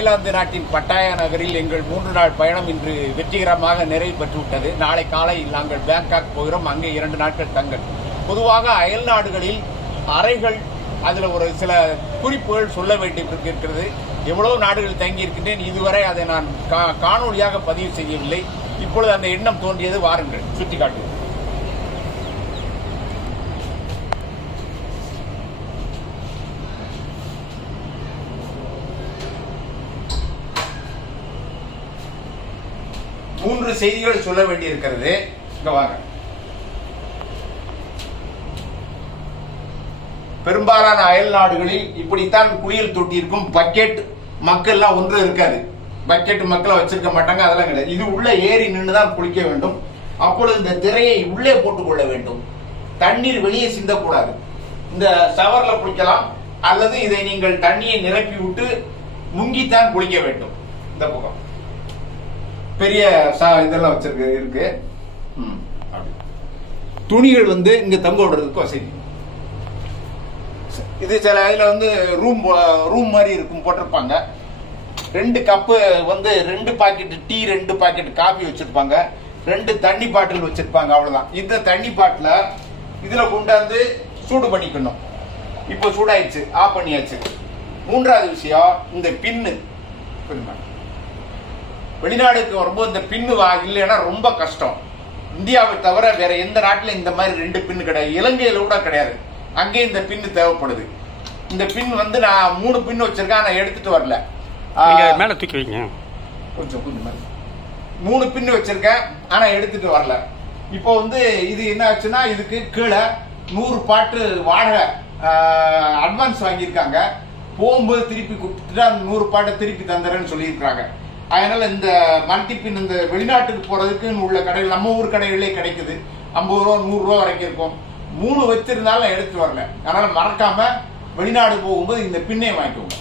Thailand நாட்டின் பட்டாயா நகரில் எங்கள் 3 நாள் பயணம் இன்று வெற்றிகரமாக நிறைவு பெற்றுவிட்டது. நாளை காலை நாங்கள் பேங்காக் போகிறோம். அங்கே 2 நாட்கள் தங்கல். பொதுவாக அயல் நாடுகளில் அறைகள் அதில் ஒரு சில குறிப்புகள் சொல்ல வேண்டியிருக்கிறது. எவ்வளவு நாடுகள் தங்கி இருக்கின்றேன், இதுவரை அதை நான் காணொலியாக பதிவு செய்யவில்லை. இப்பொழுது அந்த எண்ணம் தோன்றியது, வாருங்கள் சுட்டி காட்டுவோம். மூன்று செய்திகள் சொல்ல வேண்டியிருக்கிறது. இங்க வாங்க. பெரும்பாலான அயல் நாடுகளில் இப்படித்தான் குளியல் தொட்டி இருக்கும். பக்கெட் மக்கள்லாம் ஒன்று இருக்காது. பக்கெட் மக்களை வச்சிருக்க மாட்டாங்க. அதெல்லாம் கிடையாது. இது உள்ள ஏறி நின்றுதான் குளிக்க வேண்டும். அப்பொழுது இந்த திரையை உள்ளே போட்டுக் கொள்ள வேண்டும். தண்ணீர் வெளியே சிந்தக்கூடாது. இந்த ஷவர்ல குளிக்கலாம், அல்லது இதை நீங்கள் தண்ணியை நிரப்பி விட்டு முங்கித்தான் குளிக்க வேண்டும். இந்த பக்கம் பெரிய இதெல்லாம் இருக்கு. துணிகள் இங்க தங்க விடுறதுக்கு வசதி. இது சில இதுல ரூம் மாதிரி இருக்கும், போட்டிருப்பாங்க. 2 cup 2 packet tea, 2 packet coffee வச்சிருப்பாங்க. 2 தண்ணி பாட்டில் வச்சிருப்பாங்க. அவ்வளவுதான். இந்த தண்ணி பாட்டில இதுல கொண்டாந்து சூடு பண்ணிக்கணும். இப்ப சூடாயிடுச்சு, ஆஃப் பண்ணியாச்சு. மூன்றாவது விஷயம், இந்த பின்னு. வெளிநாடுக்கு வரும்போது இந்த பின்னு இல்லைன்னா ரொம்ப கஷ்டம். இந்தியாவை தவிர வேற எந்த நாட்டிலும் இந்த மாதிரி 2 பின்னு கிடையாது. இலங்கையில கூட கிடையாது. அங்கே இந்த பின்னு தேவைப்படுது. இந்த பின் நான் 3 பின் வச்சிருக்கேன். நான் எடுத்துட்டு வரல. மேல தூக்கி வைங்க. கொஞ்சம் 3 பின் வச்சிருக்கேன், ஆனா எடுத்துட்டு வரல. இப்போ இது என்ன ஆச்சுன்னா, இதுக்கு கீழே 100 பாட்டு வாடகை அட்வான்ஸ் வாங்கியிருக்காங்க. போகும்போது திருப்பி கொடுத்துட்டு அந்த 100 பாட்டை திருப்பி தந்துறேன்னு சொல்லியிருக்காங்க. அதனால இந்த மல்டி பின் இந்த வெளிநாட்டுக்கு போறதுக்கு உள்ள கடைகள், நம்ம ஊர் கடைகளே கிடைக்குது. 50 ரூபா 100 ரூபா வரைக்கும் இருக்கும். 3 வச்சிருந்தாலும் எடுத்து வரல. அதனால மறக்காம வெளிநாடு போகும்போது இந்த பின்னே வாங்கிக்கோங்க.